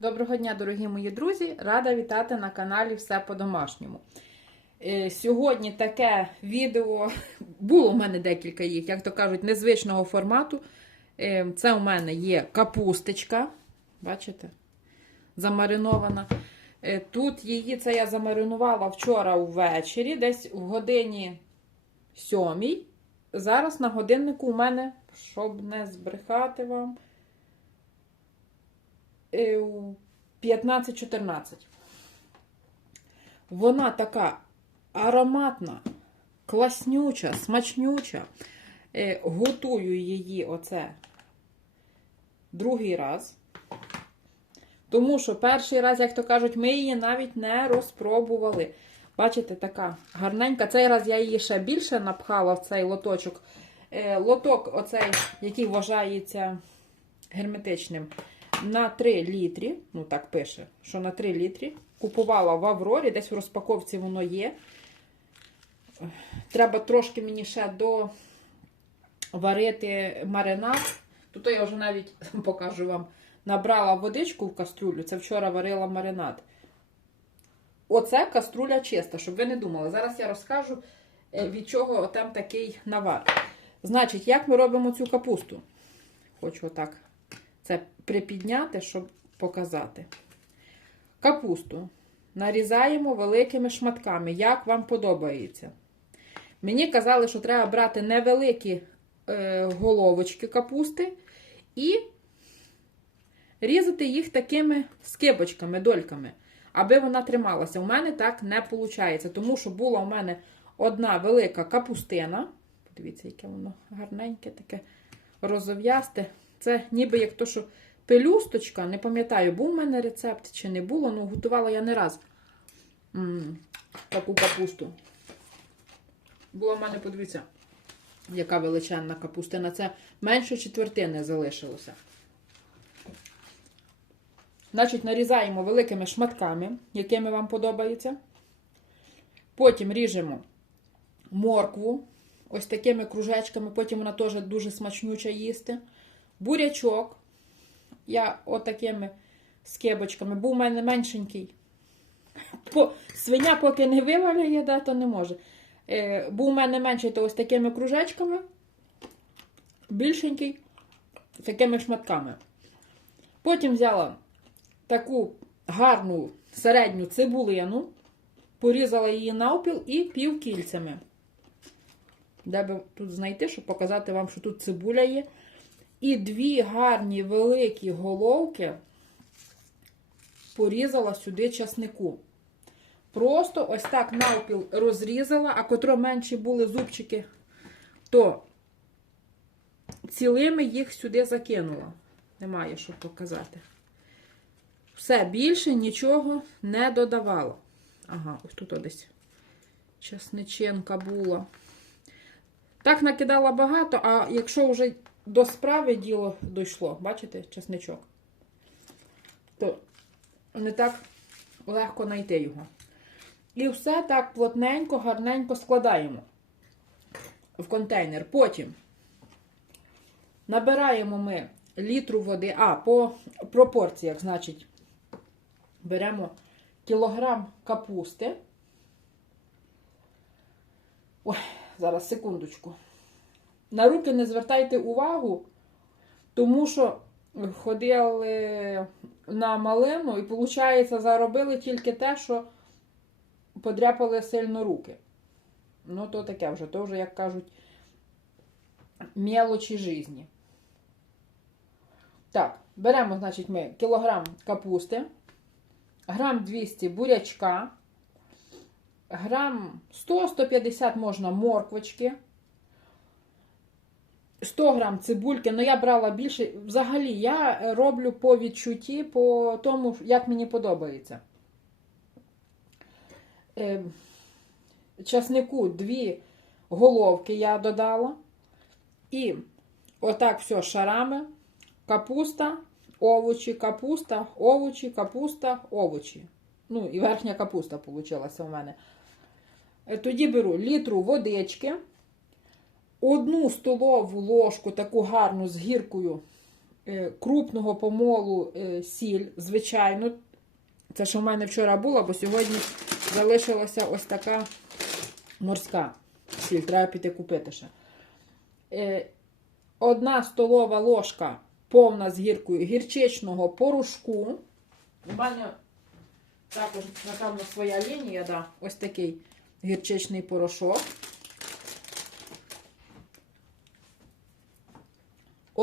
Доброго дня, дорогі мої друзі! Рада вітати на каналі Все по-домашньому. Е, Сьогодні таке відео, було в мене декілька їх, як то кажуть, незвичного формату. Е, Це у мене є капусточка, бачите? Замаринована. Е, Тут її це я замаринувала вчора ввечері, десь в годині сьомій. Зараз на годиннику у мене, щоб не збрехати вам, у 15-14. Вона така ароматна, класнюча, смачнюча. Е, Готую її оце другий раз. Тому що перший раз, як то кажуть, ми її навіть не розпробували. Бачите, така гарненька. Цей раз я її ще більше напхала в цей лоточок. Е, Лоток, оцей, який вважається герметичним, на 3 літрі. Ну, так пише, що на 3 літрі. Купувала в Аврорі, десь в розпаковці воно є. Треба трошки мені ще доварити маринад. Тут я вже навіть покажу вам. Набрала водичку в каструлю. Це вчора варила маринад. Оце каструля чиста, щоб ви не думали. Зараз я розкажу, е, від чого там такий навар. Значить, як ми робимо цю капусту? Хочу отак це припідняти, щоб показати. Капусту нарізаємо великими шматками, як вам подобається. Мені казали, що треба брати невеликі е, головочки капусти і різати їх такими скибочками, дольками, аби вона трималася. У мене так не виходить, тому що була у мене одна велика капустина. Подивіться, яке воно гарненьке, таке розов'ясте. Це ніби як то, що пелюсточка, не пам'ятаю, був у мене рецепт чи не було, ну готувала я не раз М, таку капусту. Була в мене, подивіться, яка величезна капустина. Це менше четвертини залишилося. Значить, нарізаємо великими шматками, якими вам подобається. Потім ріжемо моркву ось такими кружечками, потім вона теж дуже смачнюча їсти. Бурячок. Я отакими скибочками. Був у мене меншенький. Свиня поки не вивалює, да, то не може. Е, був у мене менший, то ось такими кружечками. Більшенький такими шматками. Потім взяла таку гарну середню цибулину, порізала її навпіл і півкільцями. Де би тут знайти, щоб показати вам, що тут цибуля є. І дві гарні великі головки порізала сюди часнику. Просто ось так навпіл розрізала, а котро менші були зубчики, то цілими їх сюди закинула. Немає що показати. Все, більше нічого не додавала. Ага, ось тут десь часниченка була. Так накидала багато, а якщо вже до справи діло дійшло, бачите, часничок, то не так легко знайти його. І все так плотненько, гарненько складаємо в контейнер. Потім набираємо ми літру води, а, по пропорціях, значить, беремо кілограм капусти. Ой, зараз секундочку. На руки не звертайте увагу, тому що ходили на малину і, виходить, заробили тільки те, що подряпали сильно руки. Ну, то таке вже, то вже, як кажуть, мелочі житті. Так, беремо, значить, ми кілограм капусти, грам 200 бурячка, грам 100-150 можна морквочки, 100 грам цибульки, ну я брала більше. Взагалі, я роблю по відчутті, по тому, як мені подобається. Е, Часнику дві головки я додала. І отак все шарами. Капуста, овочі, капуста, овочі, капуста, овочі. Ну, і верхня капуста вийшла у мене. Е, Тоді беру літру водички, одну столову ложку, таку гарну з гіркою е, крупного помолу е, сіль, звичайно. Це що в мене вчора було, бо сьогодні залишилася ось така морська сіль. Треба піти купити ще. Е, Одна столова ложка повна з гіркою гірчичного порошку. У мене також, напевно, своя лінія, да, ось такий гірчичний порошок.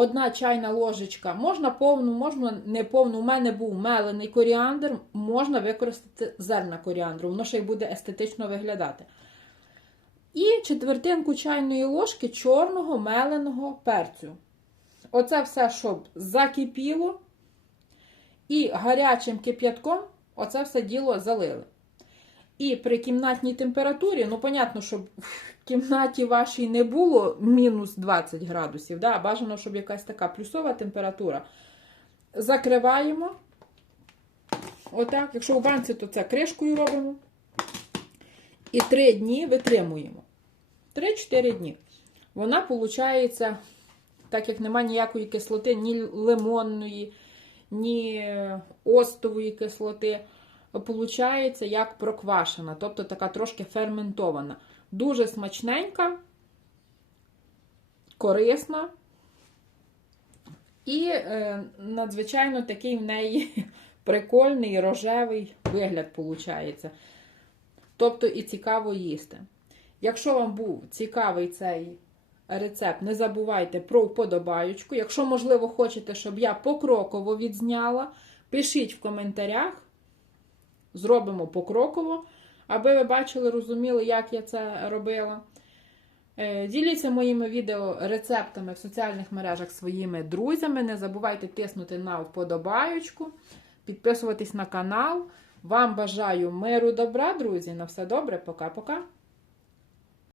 Одна чайна ложечка. Можна повну, можна не повну. У мене був мелений коріандр, можна використати зерна коріандру. Воно ще й буде естетично виглядати. І четвертинку чайної ложки чорного меленого перцю. Оце все, щоб закипіло. І гарячим кип'ятком оце все діло залили. І при кімнатній температурі, ну, понятно, щоб в кімнаті вашій не було мінус 20 градусів, да? бажано, щоб якась така плюсова температура. Закриваємо. Отак. Якщо у банці, то це кришкою робимо. І 3 дні витримуємо. 3-4 дні. Вона, виходить, так як немає ніякої кислоти, ні лимонної, ні остової кислоти, виходить, як проквашена, тобто така трошки ферментована. Дуже смачненька, корисна. І е, надзвичайно такий в неї прикольний рожевий вигляд виходить. Тобто і цікаво їсти. Якщо вам був цікавий цей рецепт, не забувайте про вподобаючку. Якщо, можливо, хочете, щоб я покроково відзняла, пишіть в коментарях. Зробимо покроково, аби ви бачили, розуміли, як я це робила. Е, Діліться моїми відео рецептами в соціальних мережах своїми друзями. Не забувайте тиснути на вподобаючку, підписуватись на канал. Вам бажаю миру, добра, друзі. На все добре, пока-пока.